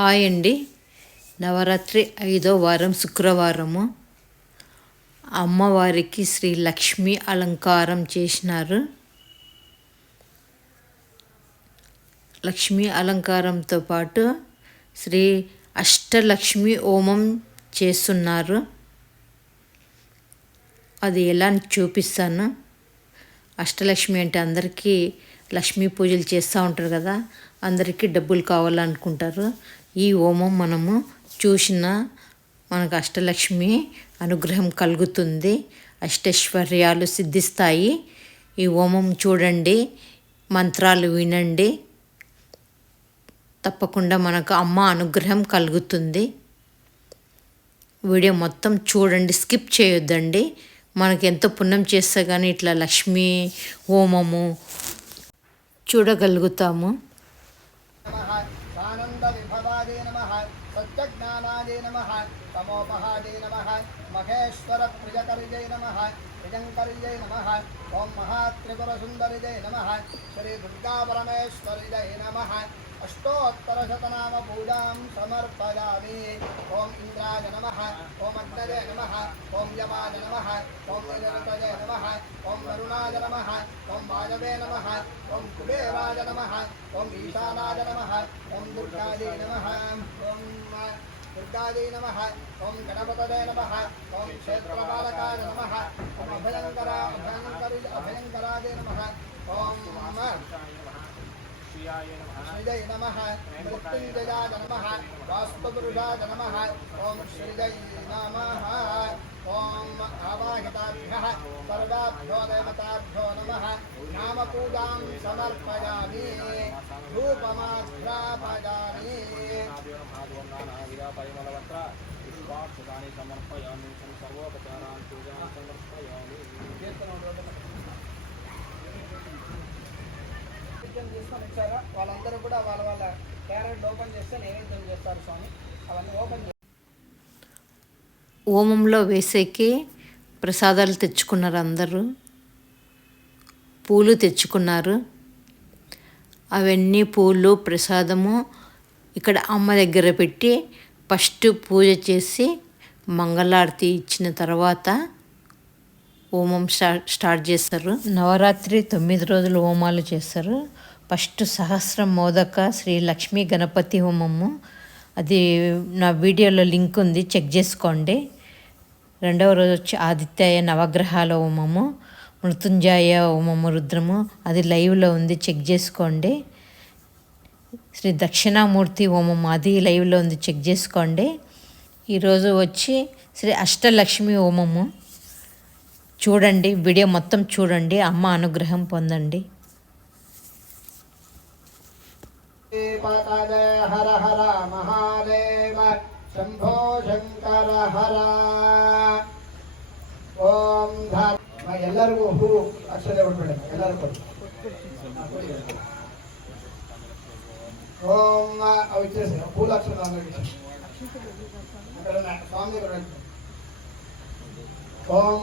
Hi అండి. నవరాత్రి 5వ వారం శుక్రవారము. అమ్మవారికి శ్రీ లక్ష్మీ అలంకారం చేసినారు. లక్ష్మీ అలంకారంతో పాటు శ్రీ అష్టలక్ష్మి హోమం చేస్తున్నారు. అది ఎలా చూపిస్తాను. అష్టలక్ష్మి అంటే అందరికీ లక్ష్మీ పూజలు చేస్తూ ఉంటారు కదా, అందరికీ డబ్బులు కావాలనుకుంటారు. ఈ హోమం మనము చూసిన మనకు అష్టలక్ష్మి అనుగ్రహం కలుగుతుంది, అష్టైశ్వర్యాలు సిద్ధిస్తాయి. ఈ హోమం చూడండి, మంత్రాలు వినండి, తప్పకుండా మనకు అమ్మ అనుగ్రహం కలుగుతుంది. వీడియో మొత్తం చూడండి, స్కిప్ చేయొద్దండి. మనకు ఎంతో పుణ్యం చేస్తే కానీ ఇట్లా లక్ష్మీ హోమము చూడగలుగుతాము. सत्यज्ञानाय नमः तमोपहाय नमः महेश्वर प्रियकर्यै नमः प्रियङ्कर्यै नमः ॐ महात्रिपुरसुन्दर्यै नमः श्री दुर्गा परमेश्वर्यै नमः अष्टोत्तरशतनाम पूजां समर्पयामि। ॐ इन्द्राय नमः ॐ अग्नये नमः ॐ यमाय नमः ॐ नीलरतये नमः ॐ वरुणाय नमः ॐ वायवे नमः ॐ कुबेराय नमः ॐ ईशानाय नमः ॐ दुर्गायै नमः ॐ दुर्गायै नमः ॐ गणपतये नमः ॐ क्षेत्रपालकाय नमः ॐ अभयङ्कराय नमः ॐ श्रीजय नमः मृत्युञ्जयाय नमः वास्तुपुरुषाय नमः ॐ श्रीजय नमः ॐ आवाहिताभ्यः सर्वाभ्यो देवताभ्यो नमः नामपूजां समर्पयामि धूपमाघ्रापयामि सर्वोपचारान् पूजां समर्पयामि। చేసుకొని వచ్చారా వాళ్ళందరూ కూడా వాళ్ళ వాళ్ళ క్యారెట్ ఓపెన్ చేస్తే నైవేద్యం చేస్తారు స్వామి. అవన్నీ ఓపెన్ చేసి హోమంలో వేసేకి ప్రసాదాలు తెచ్చుకున్నారు. అందరూ పూలు తెచ్చుకున్నారు. అవన్నీ పూలు ప్రసాదము ఇక్కడ అమ్మ దగ్గర పెట్టి ఫస్ట్ పూజ చేసి మంగళారతి ఇచ్చిన తర్వాత హోమం స్టార్ట్ చేస్తారు. నవరాత్రి 9 రోజులు హోమాలు చేస్తారు. ఫస్ట్ సహస్ర మోదక శ్రీ లక్ష్మీ గణపతి హోమము, అది నా వీడియోలో లింక్ ఉంది, చెక్ చేసుకోండి. 2వ రోజు వచ్చి ఆదిత్యాయ నవగ్రహాల హోమము, మృత్యుంజయ హోమము రుద్రము, అది లైవ్లో ఉంది, చెక్ చేసుకోండి. శ్రీ దక్షిణామూర్తి హోమము, అది లైవ్లో ఉంది, చెక్ చేసుకోండి. ఈరోజు వచ్చి శ్రీ అష్టలక్ష్మి హోమము చూడండి, వీడియో మొత్తం చూడండి, అమ్మ అనుగ్రహం పొందండి. హర హర మహాదేవ శంభో శంకర హర. ఓం ಎಲ್ಲರಿಗೂ ಹೂ ಅಕ್ಷತೆ ಕೊಟ್ಬಿಡಿ ಎಲ್ಲರಿಗೂ. ಓಂ ಅವು ಇಚ್ಚೇಸಿ ಹೂಲ ಅಕ್ಷತೆ ಸ್ವಾಮಿ. ఓం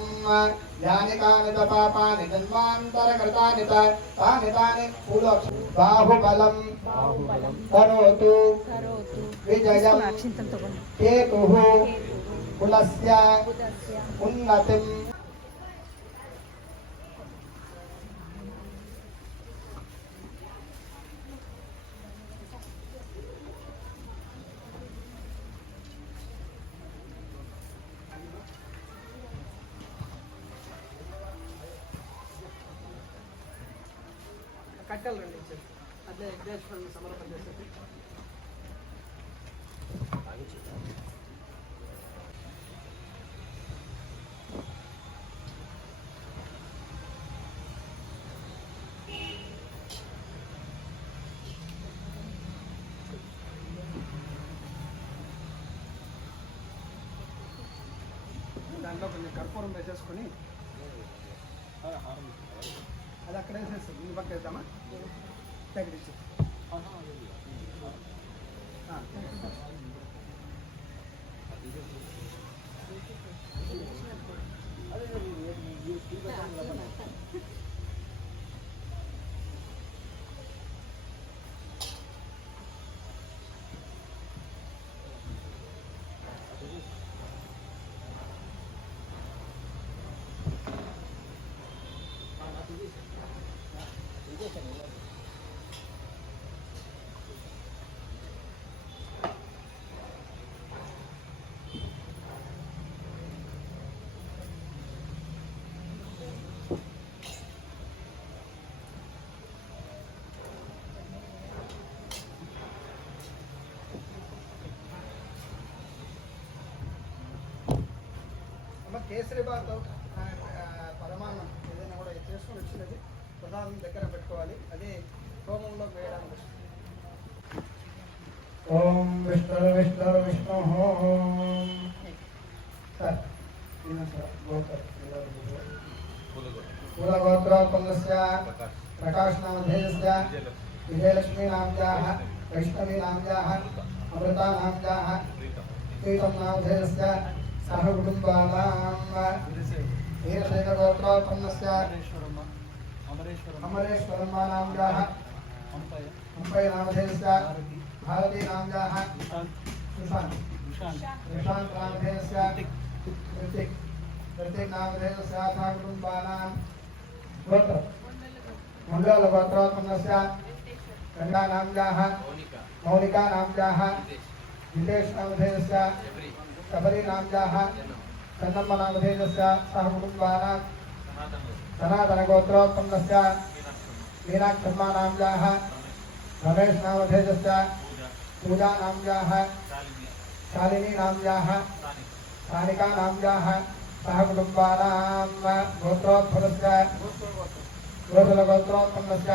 యాని కాని పాపాని జన్మాంతరకృతాని తాని పూలు బాహుబలం కరోతు విజయం కేతుః కులస్య ఉన్నతిం. కట్టెలు రండి అదే విఘ్నేశ్వరుని సమర్పణ చేసేది. దాంట్లో కొంచెం కర్పూరం వేసేసుకొని అది అక్కడ వేసేస్తాం. ఈ పక్క వేద్దామా? తగ్గించి కేసరిబాత్ పరమాన్నం ఏదైనా కూడా చేసుకొని వచ్చినది ప్రధానం దగ్గర పెట్టుకోవాలి. అది హోమంలో వేయడానికి వస్తుంది. ఓం విష్ణు విష్ణు విష్ణు సార్ కులగోత్రోత్పన్నస్య ప్రకాశ్ నామధేయస్య విజయలక్ష్మీ నామ్యాః వైష్ణవీ నామ్యాః అమృతా నామ్యాః ప్రీతం నామధేయస్య సహ కుటుంబానాం వీరశైవ గోత్రోత్పన్నస్య అమరేశ్వరమ్మ నామ్యాః హంపై నామధేయస్య భారతీ నామ్యాః సుశాంత్ నామధేయస్య ऋतिक नामधेयस्य सह कुटुम्बानां गोत्र मंडल गोत्रोत्पन्नस्य गंगा नाम्याः मौलिका नाम्याः जितेश नामधेयस्य शबरी नाम्याः कन्नम्म नामधेयस्य सह कुटुम्बानां सनातन गोत्रोत्पन्नस्य मीनाक्षम्मा नाम्याः रमेश नामधेयस्य पूजा नाम्याः शालिनी नाम्याः सानिका नाम्याः सह कुटुम्बानां गोत्रोत्पन्नस्य गोत्रोत्पन्नस्य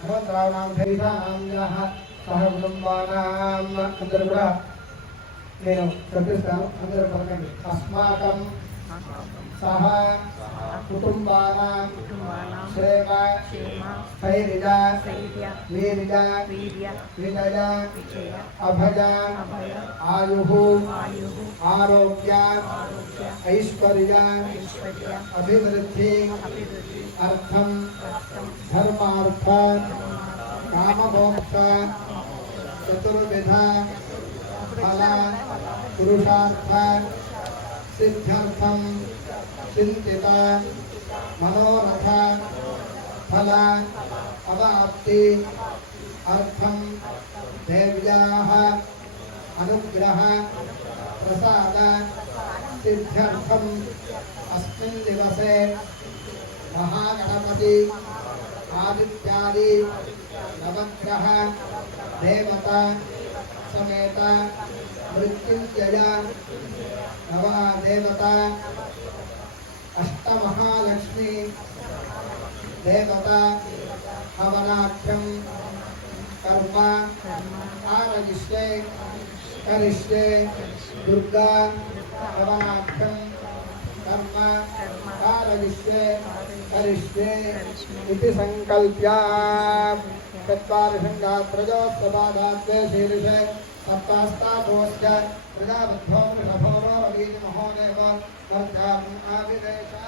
हनुमन्तराव नामधेयः सह कुटुम्बानां అందరూ కూడా నేను చెప్పిస్తాను. అందరూ పలకండి. अस्माकं सह कुटुम्बानां क्षेम स्थैर्य वीर्य विजय अभय आयुः आरोग्य ऐश्वर्य अभिवृद्धि अर्थम धर्मार्थ काममोक्ष चतुर्विध फल पुरुषार्थ सिद्ध्यर्थम चिंतित मनोरथ फल अवाप्ति अर्थम देव्याः अनुग्रह प्रसाद सिद्ध्यर्थम अस्मिन् दिवसे महागणपति आदित्यादि नवग्रह देवता समेत मृत्युंजय नवदेवता अष्टमहालक्ष्मी देवता हवनाख्यम कर्म आरगिष्ये करिष्ये दुर्गा हवनाख्यम कर्म आरगिष्ये करिष्ये इति संकल्प्य चत्वारिशङ्गात्रयोत्सवादात्वे शीर्षे सप्तास्तादोश्च प्रजाबद्धो वृषभो रवीजमहो देव वर्जाम् आविवेशः.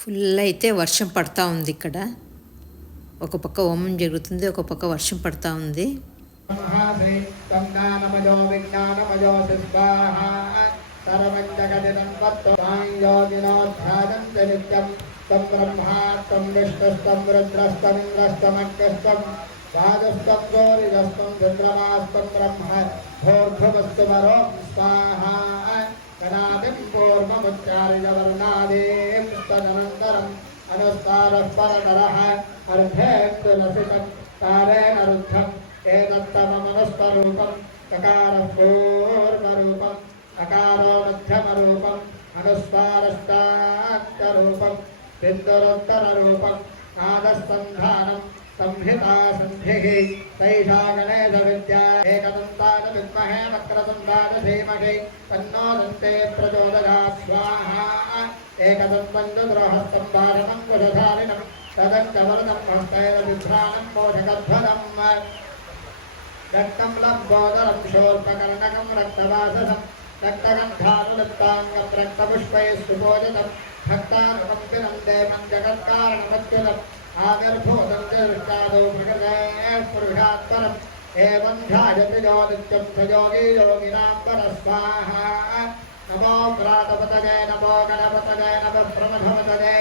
ఫుల్ అయితే వర్షం పడతా ఉంది. ఇక్కడ ఒక పక్క హోమం జరుగుతుంది, ఒక పక్క వర్షం పడతా ఉంది. कनादिं पूर्वमुच्चार्य वर्णादिं तदनन्तरम् अनुस्तारः परतरः अर्धेऽक्तुलसितं तारेण रुद्धम् एतत्तममनुस्वरूपम् ककारः पूर्वरूपम् अकारो मध्यमरूपम् अनुस्वारश्चाक्तरूपम् बिन्दुरुत्तररूपम् नादस्सन्धानम् संहिता सन्धिः तैषा गणेशविद्या एकदन्ताय विद्महे वक्रतुण्डाय धीमहि तन्नो दन्ते प्रचोदयात् स्वाहा. एकदन्तं चतुर्हस्तं बाणं कुशधारिणं तदञ्चवरदं हस्तैव बिभ्राणं मोदकध्वरम् रक्तं लम्बोदरं शूर्पकर्णकं रक्तवाससं रक्तगन्धानुलिप्ताङ्गं रक्तपुष्पैः सुपूजितं भक्तानुकम्पिनं देवं जगत्कारणमच्युतम् आविर्भूतं चतुष्टादो प्रकृतेः पुरुषात् परम् एवं ध्यायति यो नित्यं स योगी योगिनां परः स्वाहा. नमो व्रातपतये नमो गणपतये नमः प्रणभवतये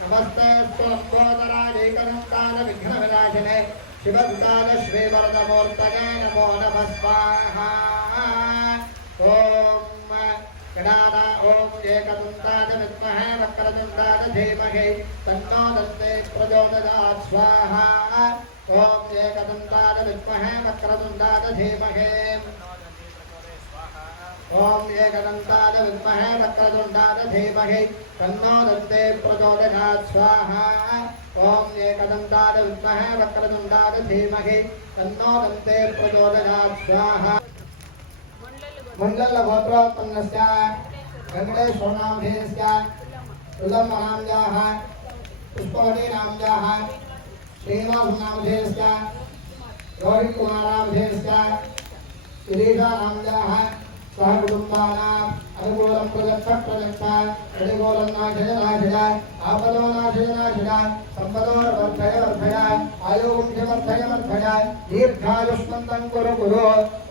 नमस्ते स्वम्भोदराजैकदन्ताय विघ्नविनाशिने शिवदुताय श्रीवरदमूर्तये नमो नमः स्वाहा ॐ गणाना ॐ एकदन्ताय विद्महे वक्रतुण्डाय धीमहि तन्नो दन्ते प्रचोदयात् स्वाहा ॐ एकदन्ताय विद्महे वक्रतुण्डाय धीमहि ॐ एकदन्ताय विद्महे वक्रतुण्डाय धीमहि तन्नो दन्ते प्रचोदयात् स्वाहा ॐ एकदन्ताय विद्महे वक्रतुण्डाय धीमहि तन्नो दन्ते प्रचोदयात् स्वाहा मण्डलगोत्रोत्पन्नस्य वेङ्कटेश्वरनामधेयस्य तुलमनाम्याः पुष्पवतीनाम्याः श्रीनिवासनामधेयस्य रोहितकुमारनामधेयस्य गिरीशानाम्याः सह कुटुम्बानाम् अनुकूलं प्रदत्त प्रतिकूलं नाशय आपदो नाशय संपदोर्वर्धय आयुर्वर्धय दीर्घायुष्मन्तं कुरु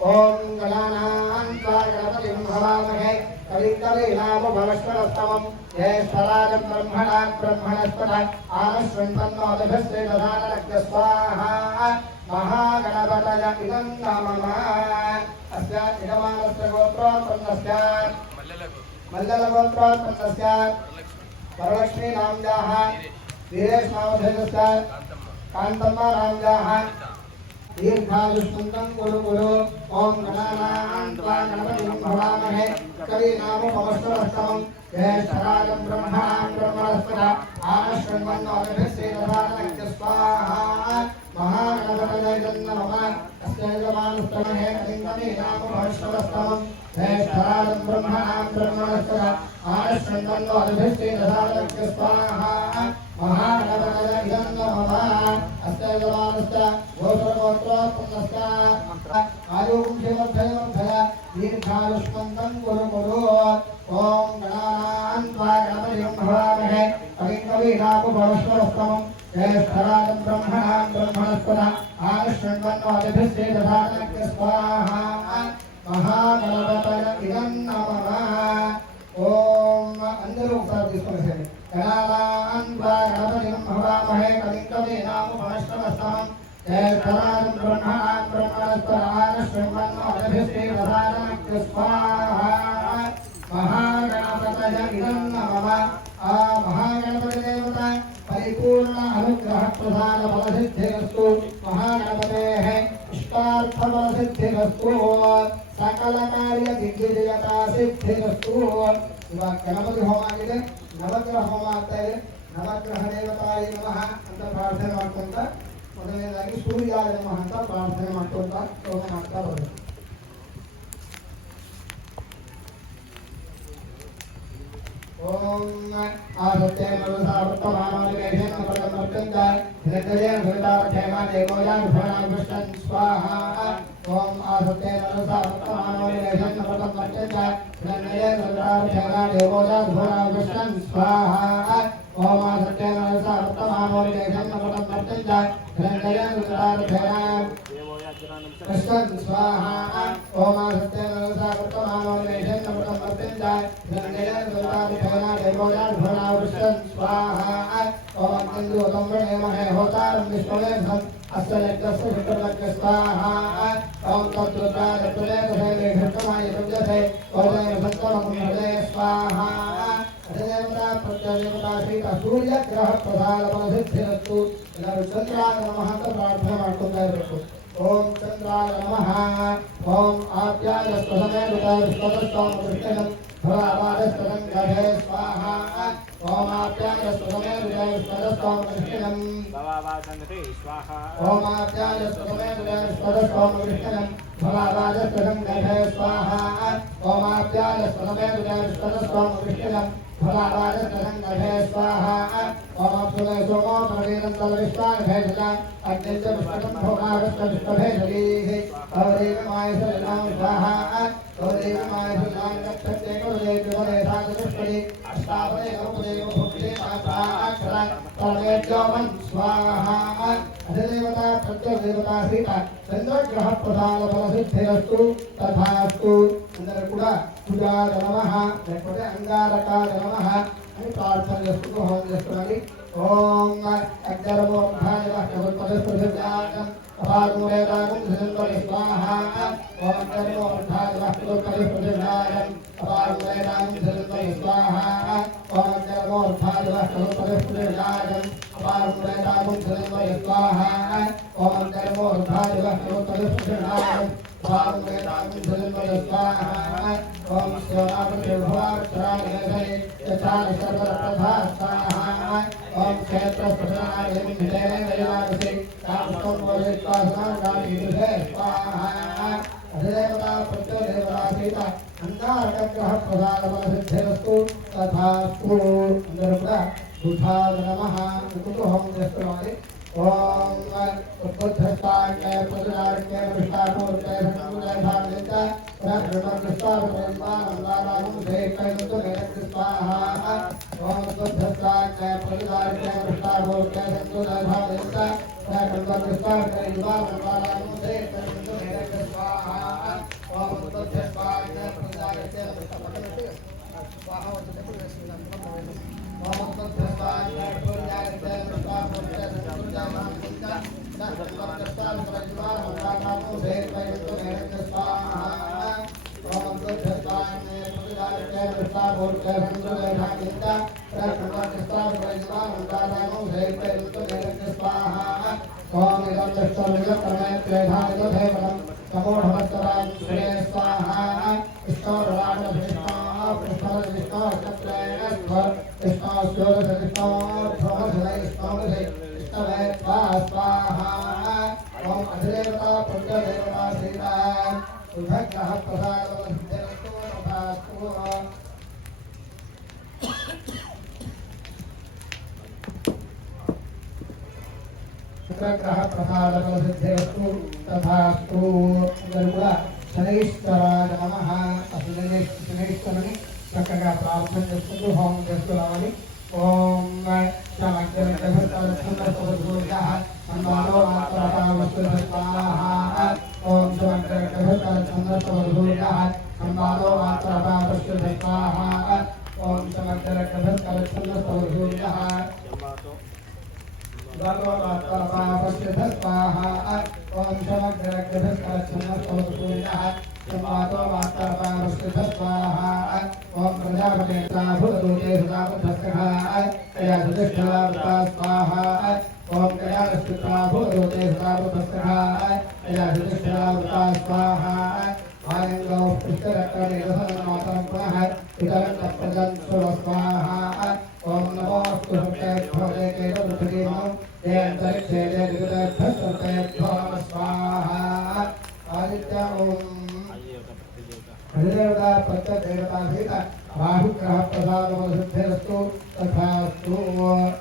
ॐ गणानां त्वा गणपतिं हवामहे कविकवीनामुपमश्वरस्तमं ज्येष्ठराजं ब्रह्मणस्पत आनश्वन्पन्नोदभस्ते स्वाहा महागणपतय इदं नमः अस्य इदमानस्य गोत्रोत्पन्नस्य मल्ललगोत्रोत्पन्नस्य वरलक्ष्मीनाम्याः वीरेशनामधेयस्य कान्तम्मानाम्याः दीर्घायुष्मन्तं कुरु ॐ गणानां त्वा गणपतिं हवामहे कवीनामुपमश्वरस्तमं ज्येष्ठराजं ब्रह्मणस्पत आनश्वन्पन्नोदभस्ते स्वाहा महागणपतये नमः अस्य यजमानस्तमहे कलिङ्गमीनामुपमश्वरस्तमं ज्येष्ठराजं ब्रह्मणस्पत आनश्वन्पन्नोदभस्ते स्वाहा महागणपतये नमः अस्य यजमानस्य गोत्रगोत्रोत्पन्नस्य आयुर्वर्धय दीर्घायुष्मन्तं कुरु ॐ गणानां त्वा गणपतिं हवामहे कविकवीनामुपमश्वरस्तमं ज्येष्ठराजं ब्रह्मणस्पत आनश्वन्पन्नोदभस्ते स्वाहा महागणपतये इदं नमः ॐ అందరూ ఒకసారి తీసుకునేసేయండి గణానాం त्वा गणपतिं हवामहे कविकवीनामुपमश्वरस्तमं ज्येष्ठराजं ब्रह्मणस्पत आनश्वन्पन्नोदभस्ते स्वाहा महागणपतये इदं नमः महागणपति देवता परिपूर्ण अनुग्रह प्रधान फलसिद्धिरस्तु महागणपतेः इष्टार्थफलसिद्धिरस्तु सकल कार्य दिग्विजयता सिद्धिरस्तु इवाग गणपति होम आಗಿದೆ ನವಗ್ರಹ ಹೋಮ ಆಗ್ತಾ ಇದೆ ನವಗ್ರಹ ದೇವತಾಯ ನಮಃ ಅಂತ ಪ್ರಾರ್ಥನೆ ಮಾಡ್ಕೊಂತ ಮೊದಲನೇದಾಗಿ ಸೂರ್ಯಾಯ ನಮಃ ಅಂತ ಪ್ರಾರ್ಥನೆ ಮಾಡ್ಕೊಂತ ಹೋಮ ಮಾಡ್ತಾ ಬರೋದು ओम आसत्ते मनसावर्तमानोदिकेशेन प्रकमर्तन्त हिरण्यजेन सुरतावक्षेमा देवोजान भवनाभृष्टं स्वाहा ओम आसत्ते मनसावर्तमानोदिकेशेन प्रकमर्तन्त हिरण्यजेन सुरतावक्षेमा देवोजान भवनाभृष्टं स्वाहा ओम आसत्ते मनसावर्तमानोदिकेशेन प्रकमर्तन्त हिरण्यजेन सुरतावक्षेमा कृष्ण स्वाहा ओम आसत्ते मनसावर्तमानोदिकेशेन प्रकमर्तन्त हिरण्यजेन सुरतावक्षेमा देवोजान भवनाभृष्टं स्वाहा ओम इंदुतं प्रणेमहे होतारं विश्वमेधं अस्य यज्ञस्य शुक्रलग्न स्वाहा ओम तत्रुद्राजप्रदेशे घृतमाय युज्यते ओजय सत्तमकुण्डले स्वाहा देवता प्रत्यदेवता श्रीता सूर्यग्रह प्रधान फलसिद्धिरस्तु इलारु चंद्राय नमः ಅಂತ ಪ್ರಾರ್ಥನೆ ಮಾಡ್ತಾ ಇರಬೇಕು ओम चंद्राय नमः ओम आप्याय स्वसमेतः स्वतस्त्वं कृष्णं भवावादस्तनं गहे स्वाहा ओम आप्याय स्वसमेतः स्वतस्त्वं कृष्णं भवावादस्तनं स्वाहा ओम आप्याय स्वसमेतः स्वतस्त्वं कृष्णं भवावादस्तनं गहे स्वाहा ओम आप्याय स्वसमेतः स्वतस्त्वं कृष्णं भवावादस्तनं गहे स्वाहा ओम अप्सुने सोमो प्रवीरं विश्वान भेषजा अग्निश्च पुष्पकं भोगागश्च विश्वभेषजीः गौरीमाय सलिलां स्वाहा गौरीमाय सलिलां गच्छते कुरुदेव्युपदे साधुष्पदे अष्टापदे नवपदे भुक्ते मात्राक्षरा परमेत्योमं स्वाहा अधिदेवता प्रत्यदेवता सीता चंद्रग्रह प्रधान फलसिद्धिरस्तु तथास्तु అందరూ కూడా కుజాయ నమః లేకపోతే అంగారకాయ నమః అని ప్రార్థన చేసుకుంటూ హోమం చేస్తున్నాడు. ఓం అగ్రమోర్ధాయ వహ్కవత్పదస్పృశవ్యాగం అపాగమూలేదాగం ధృతంబలి స్వాహా. ఓం అగ్రమోర్ధాయ వహ్కవత్పదస్పృశవ్యాగం అపాగమూలేదాగం ధృతంబలి స్వాహా. ఓం అగ్రమోర్ధాయ వహ్కవత్పదస్పృశవ్యాగం అపాగమూలేదాగం ధృతంబలి స్వాహా. ఓం అగ్రమోర్ధాయ వహ్కవత్పదస్పృశవ్యాగం అపాగమూలేదాగం ధృతంబలి స్వాహా. ఓం శివనామదేవభావక్షరాయ యథాన సర్వరప్రభా స్వాహా. ఓం క్షేత్రస్పృశనాయ విధేయవాసి కామస్తం మోదిత్వాసనాగామిదుషే స్వాహా. అధిదేవతా ప్రత్యేదేవతా సీత అంగారకగ్రహ ప్రసాదమసిద్ధిరస్తు తథాస్తు. అందరూ కూడా బుధాయ నమః అనుకుంటూ హోమం చేస్తున్నామని. ఓం ఉద్బుద్ధస్తాగ్నే ప్రజలాగ్నే విష్టామూర్తే సంజయ భాగేత ప్రకృతకృష్టావృందానందానామం దేకైనంతు నేరక్తి స్వాహా. ఓం ఉద్బుద్ధస్తాగ్నే ప్రజలాగ్నే విష్టామూర్తే సంజయ భాగేత ప్రకృతకృష్టావృందానందానామం దేకైనంతు నేరక్తి స్వాహా. ఓం ఉద్బుద్ధస్తాగ్నే ప్రజలాగ్నే విష్టామూర్తే స్వాహా వచ్చేటప్పుడు వేసుకుందాం. ఓం ఉద్బుద్ధస్తాగ్నే ప్రజలాగ్నే విష్టామూర్తే स्वाहा. ओम अधिदेवता पंचदेवता सीता उभग्रह प्रसादमसिद्धिरस्तु तथास्तु. शुक्रग्रह प्रसादमसिद्धिरस्तु तथास्तु. అందరూ కూడా శనైశ్వరాయ నమః శనైశ్వరుని చక్కగా ప్రార్థన చేసుకుంటూ హోమం చేస్తూ రావాలి. ఓం ఓం संवादो वार्तापावस्कृत स्वाहा. ओम प्रजापते भूतदूते सदाबुद्धस्कहाय कया सुधिष्ठिरावृता स्वाहा. ओम कया रस्थिता भूतदूते सदाबुद्धस्कहाय कया सुधिष्ठिरावृता स्वाहा. आयंगौ पुष्करकर्णे रसनमातरं पुनः इतरं तत्प्रजं स्वाहा. ओम नमोऽस्तु भक्तेभ्यो केतुपृथिवीमो ये अन्तरिक्षे ये विगतेभ्यो स्वाहा. आदित्य ओम अधिदेवता प्रत्यदेवता सहित राहुग्रह प्रसादमसिद्धिरस्तु तथास्तु.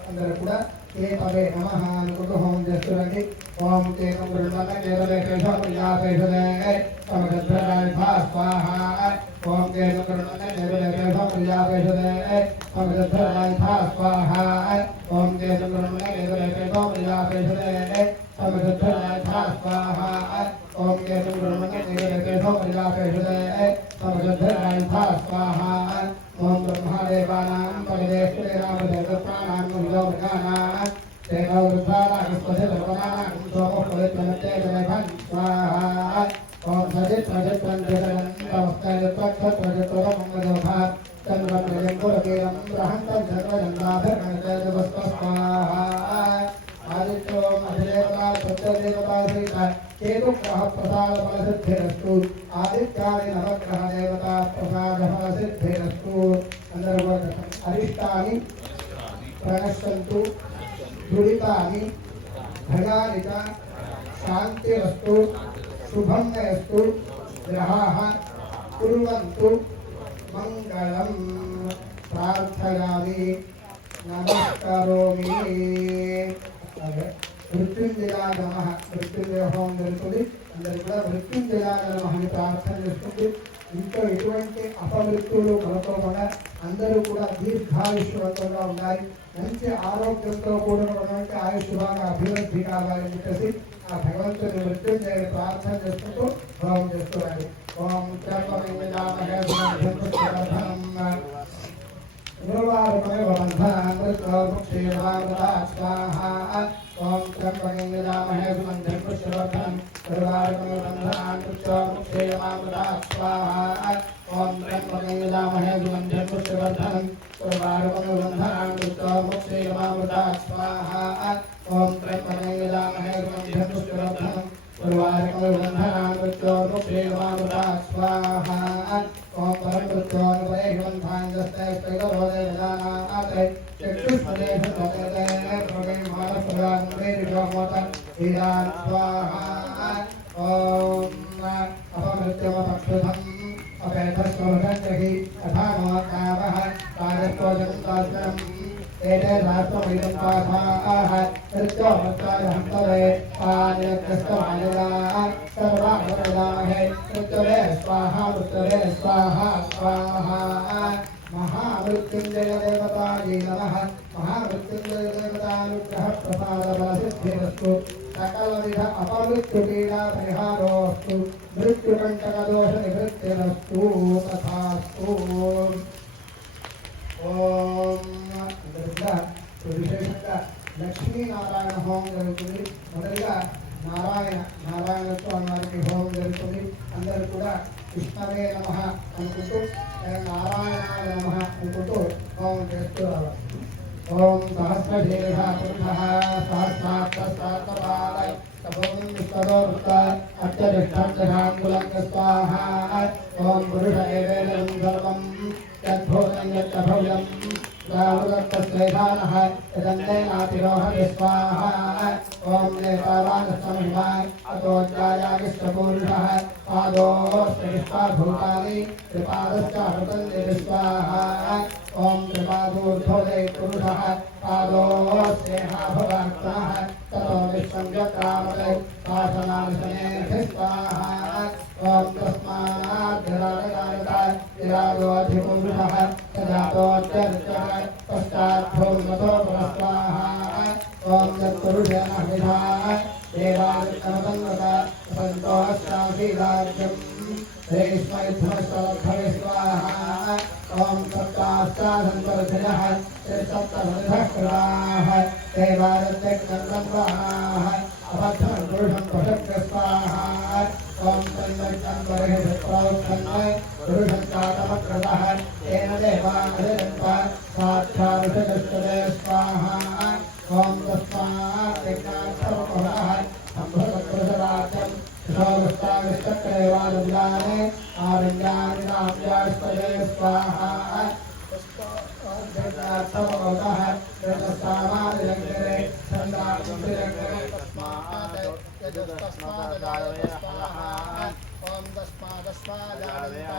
అందరూ కూడా కేతవే నమః అనుకుంటూ హోమం చేస్తురండి. ఓం కేతం బృందన కేతవే కేశవప్రియాపేషదే సమగద్భరాయ స్వాహా. ఓం కేతం బృందన కేతవే కేశవప్రియాపేషదే సమగద్భరాయ స్వాహా. ఓం కేతం బృందన కేతవే కేశవప్రియాపేషదే సమగద్భరాయ స్వాహా. ओम केतु ब्रह्मण केतु प्रजापेषुदे समगद्धराय स्वाहा. ओम ब्रह्मदेवानां परिदेशेनां देवतानां मुनियोगानां तेनो वृद्धानां सर्वनानां सोमोपरित्वनते देवं स्वाहा. ओम सजित प्रजत्रं नमस्कारप्रजत्रमङ्गलोभा चन्द्रप्रजङ्कुरकेलं रहन्तं सर्वजन्दाभरणते स्वाहा. आदित्यो अधिदेवता प्रत्यदेवता सहित केतुग्रह प्रसादमसिद्धिरस्तु. आदित्यादि नवग्रह देवता प्रसादमसिद्धिरस्तु. అందరూ అరిష్టాని ప్రణశ్యంతు దురితాని భయాని చ శాంతిరస్తు శుభమయస్తు గ్రహాః కుర్వంతు మంగళం ప్రార్థయామి నమస్కరోమి. మృత్యుంజయాయ నమః మృత్యుంజయ హోమం జరుగుతుంది. అందరూ కూడా మృత్యుంజయాయ నమః అని ప్రార్థన చేస్తుంది. ఇంట్లో ఎటువంటి అపమృత్యులు కలగకుండా అందరూ కూడా దీర్ఘాయుష్వంతంగా ఉండాలి. మంచి ఆరోగ్యంతో కూడినటువంటి ఆయుష్ బాగా అభివృద్ధి కావాలని చెప్పేసి ఆ భగవంతుని మృత్యుంజయ ప్రార్థన చేసుకుంటూ హోమం చేస్తున్నాడు. ఓం త్ర్యంబకం యజామహే సుగంధిం పుష్టివర్ధనం गुरुवारमेव बन्धनामृतोक्षीर्वामृता स्वाहा ॐ त्र्यम्बकं यजामहे सुगन्धिं पुष्टिवर्धनं गुरुवारमेव बन्धनामृतोक्षीर्वामृता स्वाहा ॐ त्र्यम्बकं यजामहे सुगन्धिं पुष्टिवर्धनं गुरुवारमेव बन्धनामृतोक्षीर्वामृता स्वाहा ॐ त्र्यम्बकं यजामहे सुगन्धिं पुष्टिवर्धनं गुरुवारमेव बन्धनामृतोक्षीर्वामृता स्वाहा ओम परमृत्योन्वयेषुबन्धाङ्गस्ते स्त्रीगरोदेवजानाते चक्षुष्मदे सुतते प्रवे मानसुरान्वेरिषोमोत वीरान् स्वाहा ओम अपमृत्युमपक्षुधम् अपेतस्वभगञ्जहि तथा नोकावः राजस्वजन्तास्त्रम् एते राष्ट्रमिदं पाठाः मृत्योमृत्यायहन्तवे पानियक्रस्तमायया सर्वाभरदामहे मृत्युवे स्वाहा स्वाहा महामृत्युञ्जय देवतायै नमः महामृत्युञ्जय देवतानुग्रह प्रसादबलसिद्धिरस्तु सकलविध अपमृत्युपीडापरिहारोऽस्तु मृत्युकण्टकदोषनिवृत्तिरस्तु तथास्तु ఓం మొదటిగా విశేషంగా లక్ష్మీనారాయణ హోమం జరుగుతుంది. మొదటిగా నారాయణ స్వామి వారికి హోమం జరుగుతుంది. అందరూ కూడా కృష్ణవే నమః అనుకుంటూ నారాయణాయ నమః అనుకుంటూ హోమం చేస్తూ రావాలి. ఓం సహస్రశీర్ష పురుషః సహస్రాక్షరాయ తపోం విశ్వదోర్త అత్యధిష్టాంగశాంగులం స్వాహా ఓం పురుష ఏవేదం సర్వం यद्भूतं यच्चभव्यं राहुदत्तश्रेधानः यदन्नेनातिरोहति स्वाहा ॐ नेपावानस्तमहिमान् अतोऽध्यायागिष्टपूरुषः पादोऽष्टविश्वाभूतानि त्रिपादश्चामृतन्ति स्वाहा ॐ त्रिपादोर्ध्वोदय पुरुषः पादोऽस्तेहाभवाक्तः ततो विश्वं यत्रामते शासनानिशनेः स्वाहा ॐ तस्माद्धिराजोऽधिपुरुषः तदातोऽत्यर्चः पश्चाद्भूमतो पुरस्वाहा ॐ तत्पुरुषेण विधाः देवादित्यमतन्वत सन्तोषाशीलार्घ्यम् श्रीस्मैध्वस्वभवे स्वाहा ॐ सप्ताश्चादन्तर्धिनः त्रिसप्तमधिः कृताः देवादित्यक्नन्दन्वाः अभद्रं पुरुषं पशक्य स्वाहा ॐ तन्मय्यं बर्हिषत्रोत्थन्मय पुरुषं चातमक्रतः तेन देवानदिरन्त साक्षादुषजस्तुते स्वाहा ॐ तस्मात् यज्ञार्थमोहः सम्भृतपुरुषराज्यं शोभस्ताविष्टक्रेवादुलाने आरण्यानि नाम्यास्तये स्वाहा यज्ञार्थमोहः रजस्तामादिजङ्गरे सन्दाकुन्द्रिजङ्गरे तस्मात् स्वाहा ॐ तस्मादस्मादादयः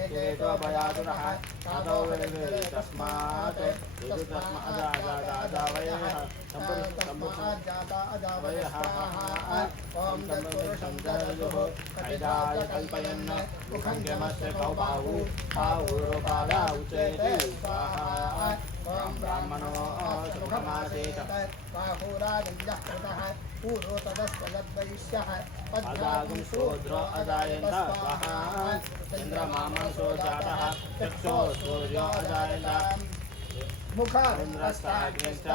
एकेतो भयातुरः तातो वेदे तस्मात् तस्मादादादावयः तस्माज्जातादावयः ॐ तत्पुरुषं ददुः कैदाय कल्पयन् मुखं यमस्य कौबाहु बाहुरुपादा उच्यते स्वाहा ॐ ब्राह्मणो सुखमासेत बाहुराजञ्जः कृतः पूर्वो तदस्वलद्वैष्यः पद्मागुं शूद्रो अजायन्त स्वाहा चन्द्रमामसो जातः चक्षो सूर्यो अजायन्त मुखारिन्द्रस्ताग्निश्च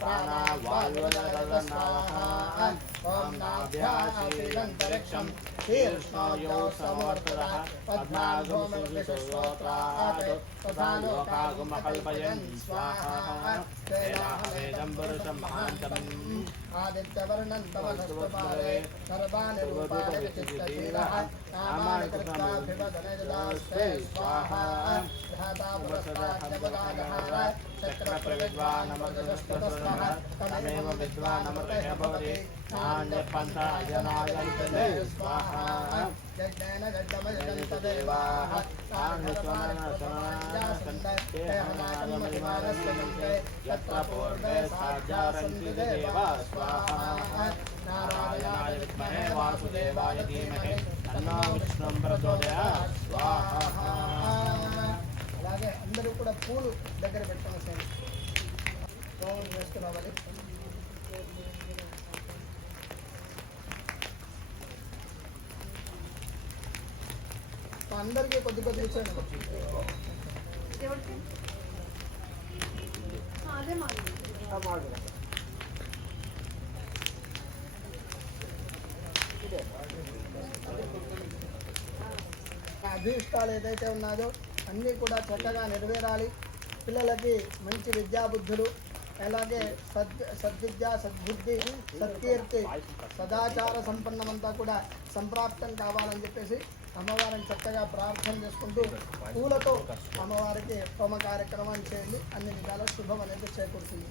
प्राणावायुर्ददन्नाः ॐ नाभ्यासीदन्तरिक्षं शीर्ष्णो यो समवर्ततः पद्मागुंसुश्रोत्रात् तथा लोकागुमकल्पयन् स्वाहा तेनाहमेदं पुरुषं महान्तम् आदित्यवर्णं तमस्तुपारे सर्वाणि रूपाणि विचित्रशीलः नामानि कृत्वाभिवदनजदास्ते स्वाहा ध्याता पुरस्ताद्यवगादः चक्रप्रविद्वानमृतस्ततः तमेव विद्वानमृतः भवति नान्यपन्था जनायन्ते स्वाहा यज्ञेन गड्डमयजन्त देवाः तान्विश्वानसमानसन्ते यत्र पूर्वे साध्यारन्ति देवा स्वाहा नारायणाय विद्महे वासुदेवाय धीमहि तन्नो विष्णुं प्रचोदयात् स्वाहा అలాగే అందరూ కూడా పూలు దగ్గర పెట్టుకున్న సేవ హోమం చేస్తున్నామని అందరికీ కొద్ది కొద్ది ఇచ్చేయండి. అభీష్టాలు ఏదైతే ఉన్నాయో అన్నీ కూడా చక్కగా నెరవేరాలి. పిల్లలకి మంచి విద్యాబుద్ధులు, అలాగే సద్విద్య, సద్బుద్ధి, సత్కీర్తి, సదాచార సంపన్నమంతా కూడా సంప్రాప్తం కావాలని చెప్పేసి అమ్మవారిని చక్కగా ప్రార్థన చేసుకుంటూ పూలతో అమ్మవారికి హోమ కార్యక్రమాన్ని చేయండి. అన్ని విధాల శుభం అనేది చేకూరుతుంది.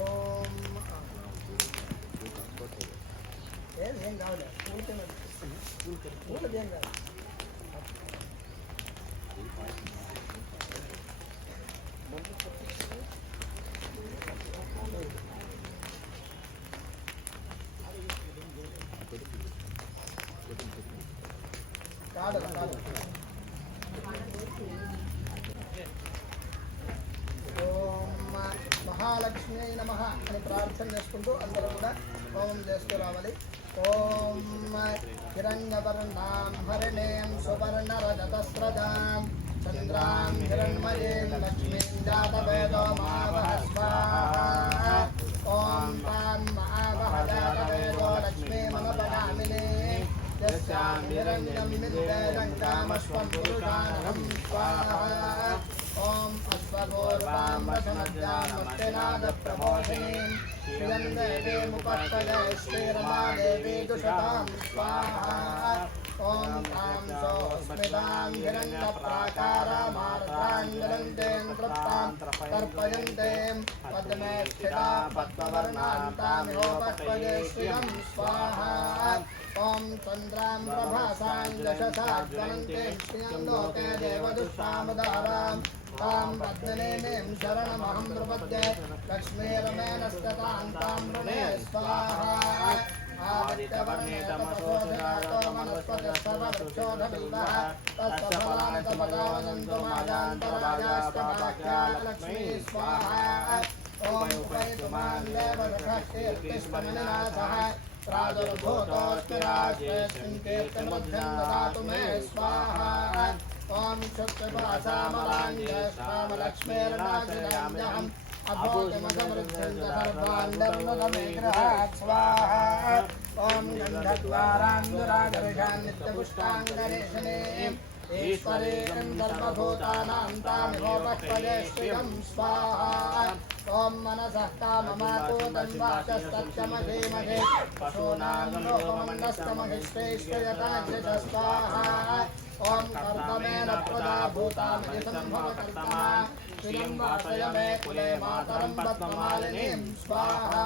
ఓం ఏం కావాలి పూలకి ఏం కాదు. ఓం మహాలక్ష్మి నమః అని ప్రార్థన చేసుకుంటూ అందరూ కూడా హోమం చేస్తూ రావాలి. ఓం హిరణ్యవర్ణాం హరిణీం సువర్ణరజతస్రజాం చంద్రాం హిరణ్మయీం లక్ష్మీం జాతవేదో మావహ స్వాహా. ఓం తాం మహావహ జాతవేదో లక్ష్మీమనపగామినీ యస్యాం హిరణ్యం విద్యేదం కామశ్వం పురుషానహం స్వాహా. ఓం అశ్వపూర్వాం రసమద్యామస్తినాద ప్రమోషిణీం శ్రియం దేవీముపస్తదే శ్రీరమాదేవీ దుషతాం స్వాహా. ఓం తాం సోస్మితాం హిరణ్యప్రాకారామార్ద్రాం జ్వలంతేం తృప్తాం తర్పయంతేం పద్మే స్థితా పద్మవర్ణాం తామిహోపస్పదే శ్రియం స్వాహా. ఓం చంద్రాం ప్రభాసాం యశసా జ్వలంతేం శ్రియం లోకే దేవదుష్టాముదారాం తాం పద్మనేమీం శరణమహం ప్రపద్యే లక్ష్మీరమేణస్తతాం తాం రుణే స్వాహా. ఆదిత్యవర్ణే తమసోధిరాతో మనస్పతిః సర్వవృక్షోధబింబః తస్య ఫలాని తపదావనంతు మాదాంతరాజాస్తమాఖ్యా లక్ష్మీ స్వాహా. ఓం ఉపైతు మాం దేవదఖః కీర్తిష్మనినాథః ప్రాదుర్భూతోऽస్మి రాజ్యేऽస్మిన్ కీర్తిముద్ధ్యం దదాతు మే స్వాహా. ఓం క్షుత్పిపాసామలాంజేష్టామలక్ష్మీర్నాశయామ్యహం అభూతిమసమృద్ధిం చ సర్వాన్ ధర్మదమేగ్రహాత్ స్వాహా. ఓం గంధద్వారాంగురాగర్షాన్ నిత్యపుష్టాంగరేషణీం ఈశ్వరీం సర్వభూతానాం తామిహోపస్పదే శ్రియం స్వాహా. ఓం మనసః కామమాకూతం వాచస్తత్యమధీమహే పశూనాం లోకమండస్తమహిష్ఠేష్ఠయతాజ్యత స్వాహా. ఓం కర్తమేన ప్రదా భూతామితి సంభవకర్తమా శ్రియం వాసయ మే కులే మాతరం పద్మమాలినీం స్వాహా.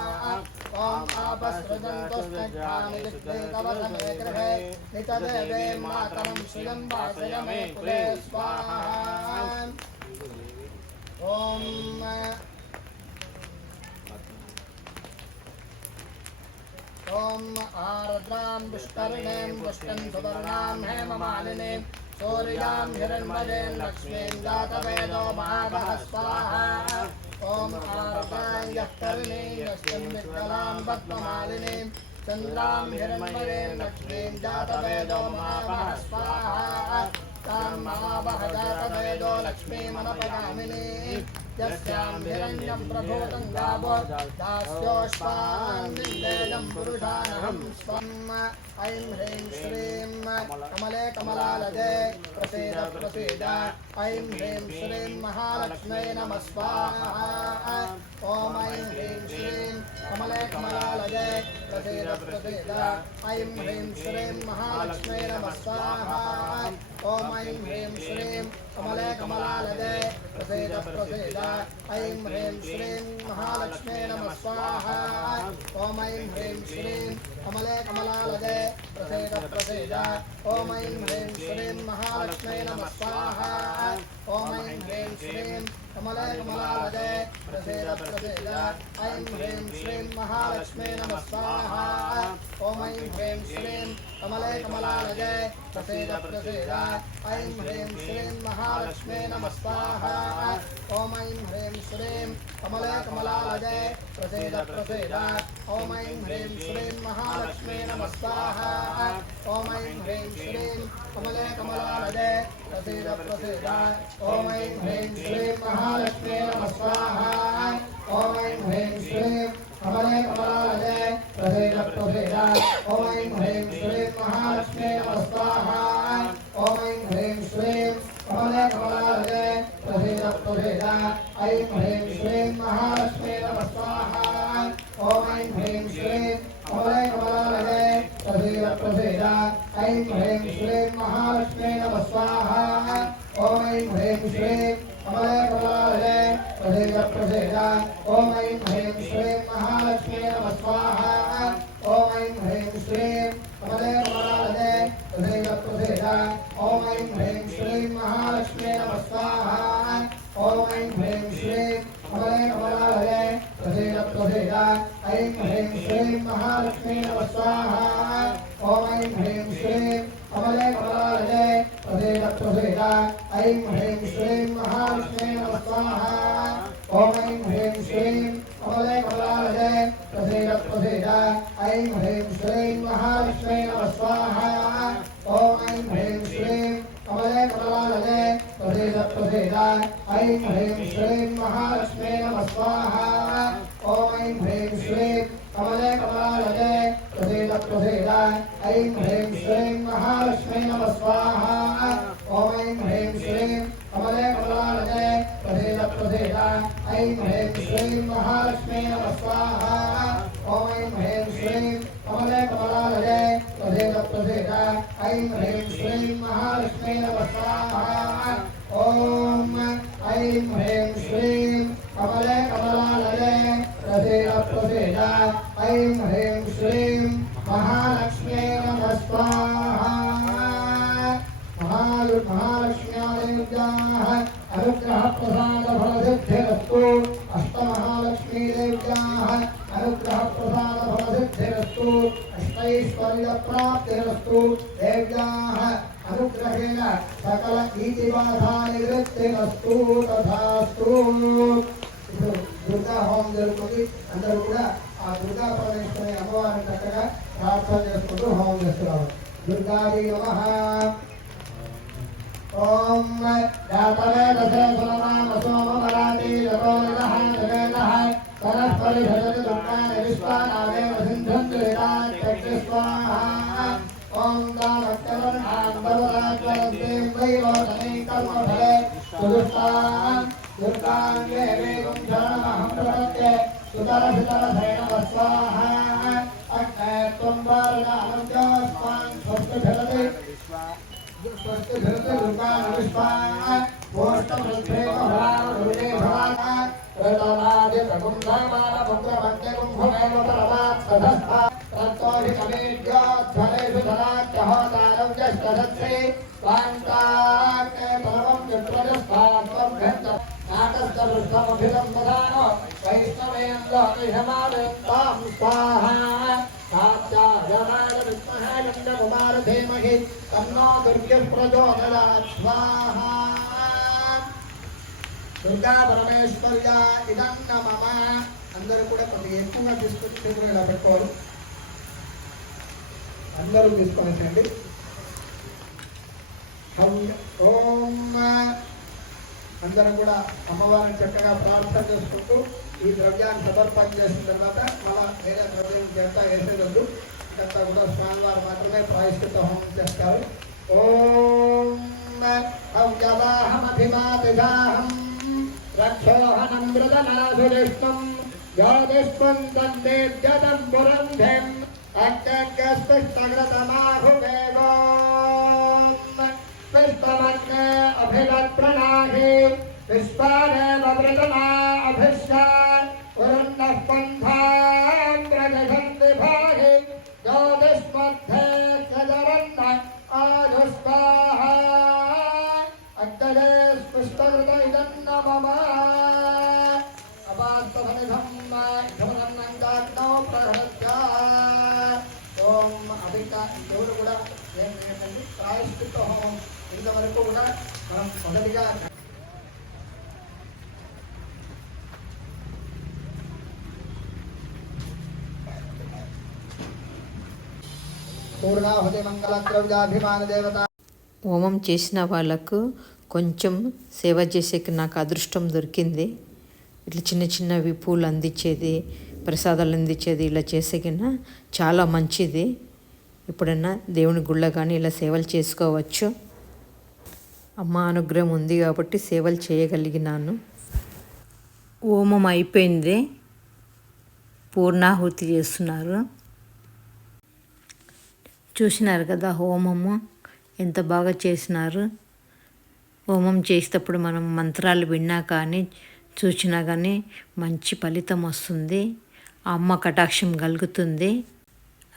ఓం ఆపసృజంతు స్నిగ్ధాని దిక్పేతవసమే గృహే నితదేవీం మాతరం శ్రియం వాసయ మే కులే స్వాహా. ఓం ఓం ఆర్ద్రాం పుష్కరిణీం పుష్కం సువర్ణాం హేమమాలినీం సూర్యాం హిరణ్మయీం లక్ష్మీం జాతవేదో మహావహ స్వాహా. ఓం ఆర్ద్రాం యఃకరిణీం యస్మిన్ విక్కలాం పద్మమాలినీం చంద్రాం హిరణ్మయీం లక్ష్మీం జాతవేదో మహావహ స్వాహా. తాం మహావహ జాతవేదో లక్ష్మీమనపగామినీ యస్యాం హిరణ్యం ప్రభూతం గావో దాస్యోష్వాన్ విందేయం పురుషానహం స్వం. ఐం హ్రీం శ్రీం కమలే కమలాలదే ప్రసీద ప్రసీద. ఐం హ్రీం శ్రీం మహాలక్ష్మై నమః స్వాహా. ఓం ఐం హ్రీం శ్రీం కమలే కమలాలదే ప్రసీద ప్రసీద. ఐం హ్రీం శ్రీం మహాలక్ష్మై నమః స్వాహా. ఓం ఐం హ్రీం శ్రీం కమలే కమలాలదే ప్రసీద ప్రసీద. ఐం హ్రీం శ్రీం మహాలక్ష్మీ నమః స్వాహా. ఓం ఐం హ్రీం శ్రీం కమలే కమలాలదే ప్రసీద ప్రసీద. ఓం ఐం హ్రీం శ్రీం మహాలక్ష్మీ నమః స్వాహా. ఓం ఐం హ్రీం శ్రీం కమలే కమలాలదే ప్రసీద ప్రసీద. ఐం హ్రీం శ్రీం మహాలక్ష్మీ నమః స్వాహా. ఓం ఐం హ్రీం శ్రీం కమలే కమలాలదే ప్రసీద ప్రసీద. ఐం హ్రీం శ్రీం మహాలక్ష్మీ నమః స్వాహా. ఓం ఐం హ్రీం శ్రీం కమలే కమలాలదే ప్రసీద ప్రసీద. ఓం ఐం హ్రీం శ్రీం మహాలక్ష్మీ నమః नमः स्वाहा ॐ ऐं ह्रीं श्रीं कमले कमलालये प्रसीद प्रसीद ॐ ऐं ह्रीं श्रीं महालक्ष्मी नमः स्वाहा ॐ ऐं ह्रीं श्रीं कमले कमलालये प्रसीद प्रसीद ॐ ऐं ह्रीं श्रीं महालक्ष्मी नमः स्वाहा ॐ ऐं ह्रीं श्रीं कमले कमलालये प्रसीद प्रसीद ऐं ह्रीं श्रीं महालक्ष्मी नमः स्वाहा ॐ ऐं ह्रीं श्रीं कमले कमलालये प्रसीद प्रसीद ऐं ह्रीं श्रीं महालक्ष्मी नमः स्वाहा ॐ ऐं ह्रीं श्रीं कमले कमलालये प्रसीद प्रसीद ॐ ऐं ह्रीं श्रीं महालक्ष्मी नमः स्वाहा ॐ ऐं ह्रीं श्रीं कमले कमलालये प्रसीद प्रसीद ॐ ऐं ह्रीं श्रीं महालक्ष्मी नमः स्वाहा ॐ ऐं ह्रीं श्रीं कमले कमलालये प्रसीद प्रसीद ऐं ह्रीं श्रीं महालक्ष्मी नमः स्वाहा ॐ ऐं ह्रीं श्रीं कमले कमलालये प्रसीद प्रसीद ऐं ह्रीं श्रीं महालक्ष्मी नमः स्वाहा ॐ ऐं ह्रीं श्रीं कमले कमलालये प्रसीद प्रसीद ऐं ह्रीं श्रीं महालक्ष्मी नमः स्वाहा ॐ ऐं ह्रीं श्रीं कमले कमलालये प्रसीद प्रसीद ऐं ह्रीं श्रीं महालक्ष्मी नमः स्वाहा ॐ ऐं ह्रीं श्रीं कमले कमलालये प्रसीद प्रसीद ऐं ह्रीं श्रीं महालक्ष्मी नमः स्वाहा ॐ ऐं ह्रीं श्रीं कमले कमलालये प्रसीद प्रसीद ऐं ह्रीं श्रीं महालक्ष्मी नमः स्वाहा ॐ ऐं ह्रीं श्रीं कमले कमलालये प्रसीद प्रसीद ऐं ह्रीं श्रीं महालक्ष्मी नमः स्वाहा ॐ ऐं ह्रीं श्रीं कमले कमलालये प्रसीद प्रसीद ऐं ह्रीं श्रीं महालक्ष्मी नमः स्वाहा महालक्ष्म्यादेव्याः अनुग्रह प्रसाद फलसिद्धिरस्तु अष्टमहालक्ष्मी देव्याः अनुग्रह प्रसाद फलसिद्धिरस्तु अष्टैश्वर्य प्राप्तिरस्तु देव्याः अनुग्रहेण सकल नीतिबाधा निवृत्तिरस्तु तथास्तु దుర్గా హోమం జరుగుతుంది అందరూ కూడా ఆ దుర్గా పరమేశ్వరి అమ్మవారిని చక్కగా ప్రార్థన చేసుకుంటూ హోమం చేస్తున్నారు దుర్గాది నమః ఓం యాతవే దశే సునమామ సోమవరాతి జగోనః జగేనః సరస్వతి భజతి దుర్గాని విశ్వానాదే వసింధంతు హితాత్యక్ష స్వాహా ఓం దానక్కరణాం భవరాజ్వరంతేం వైలోచనే కర్మఫలే సుదుష్టాం दुर्गां देवीं शरणमहं प्रपद्ये सुतरसितरसेन स्वाहा अग्ने त्वं वारणामन्योऽस्मान् स्वस्तिभिरति दुर्गान् विश्वाः पोष्टवृद्धेव भवानुरुदे भवाना प्रतवादितकुम्भमानपुत्रमन्यकुम्भमेव परमात् सधस्था तत्तोऽधिकमेद्योध्वनेषु धनात्यहोदारं यष्टधत्से स्वान्ताग्ने परमं यत्रजस्तात्वं घट्ट नाटस्तरुष्टमभिदं ददानो वैष्णवेन लोकहिमादेवतां स्वाहा सात्यायनायविद्महे नन्दकुमार धीमहि तन्नो दुर्गः प्रचोदयात् स्वाहा దుర్గా పరమేశ్వర్య ఇదన్న మమ అందరూ కూడా కొద్దిగా ఎక్కువగా తీసుకొచ్చి ఇలా పెట్టుకోవాలి అందరూ తీసుకొనేసండి ఓం అందరం కూడా అమ్మవారిని చక్కగా ప్రార్థన చేసుకుంటూ ఈ ద్రవ్యాన్ని సమర్పణ చేసిన తర్వాత మళ్ళా వేరే ద్రవ్యం చేస్తా వేసేదొద్దు ఇదంతా కూడా స్వామివారు మాత్రమే ప్రాయశ్చిత్త హోమం చేస్తారు ఓం అవ్యవాహమభిమాదిదాహం రక్షోహనం మృదనాసురిష్ణం జ్యోతిష్మం తందేవ్యతం పురంధం అజ్ఞస్పృష్టగ్రతమాహువేగోం పుష్పమగ్నే అభివత్ప్రణాహి పుష్పానేవ వృతనా అభిష్యాన్ వరుణః పంథాన్ ప్రజహన్ విభాగి జ్యోతిష్మధ్యే సజరన్న ఆజుష్పాహ అగ్నగే స్పృష్టగృత ఇదన్న మమ అపాస్తఫలిధం ఘమనంగాగ్నో ప్రహత్య ఓం అభిక దేవుడు కూడా ఏంటంటే ప్రాయశ్చిత్త హోమం ఇంతవరకు కూడా మనం మొదటిగా పూర్ణాహుతి మంగళద్రవ్యాభిమాన దేవత. హోమం చేసిన వాళ్ళకు కొంచెం సేవ చేసేకి నాకు అదృష్టం దొరికింది. ఇట్లా చిన్న చిన్నవి పూలు అందించేది, ప్రసాదాలు అందించేది ఇలా చేసేకినా చాలా మంచిది. ఎప్పుడన్నా దేవుని గుళ్ళ కానీ ఇలా సేవలు చేసుకోవచ్చు. అమ్మ అనుగ్రహం ఉంది కాబట్టి సేవలు చేయగలిగినాను. హోమం అయిపోయింది, పూర్ణాహుతి చేస్తున్నారు. చూసినారు కదా హోమము ఎంత బాగా చేసినారు. హోమం చేసేటప్పుడు మనం మంత్రాలు విన్నా కానీ చూసినా కానీ మంచి ఫలితం వస్తుంది. ఆ అమ్మ కటాక్షం కలుగుతుంది,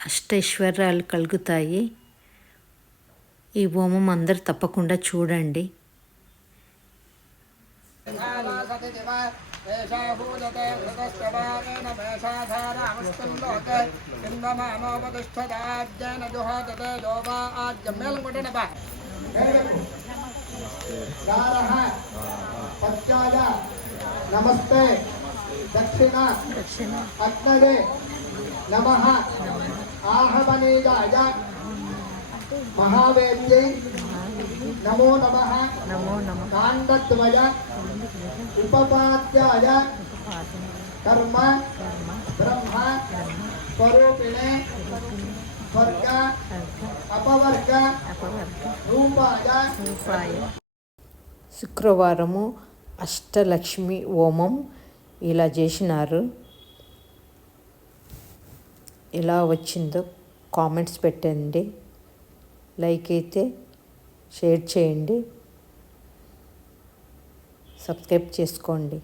అష్టైశ్వర్యాలు కలుగుతాయి. ఈ హోమం అందరు తప్పకుండా చూడండి. నమస్తే దక్షిణ అగ్నదే నమః ఆహవనీయాయ మహావేద్యై నమో నమః కాండద్వయ ఉపపాద్యాయ కర్మ బ్రహ్మ స్వరూపిణే స్వర్గ అపవర్గ రూపాయ. శుక్రవారము అష్టలక్ష్మి హోమం ఇలా చేసినారు. ఎలా వచ్చిందో కామెంట్స్ పెట్టండి, లైక్ అయితే షేర్ చేయండి, సబ్స్క్రైబ్ చేసుకోండి.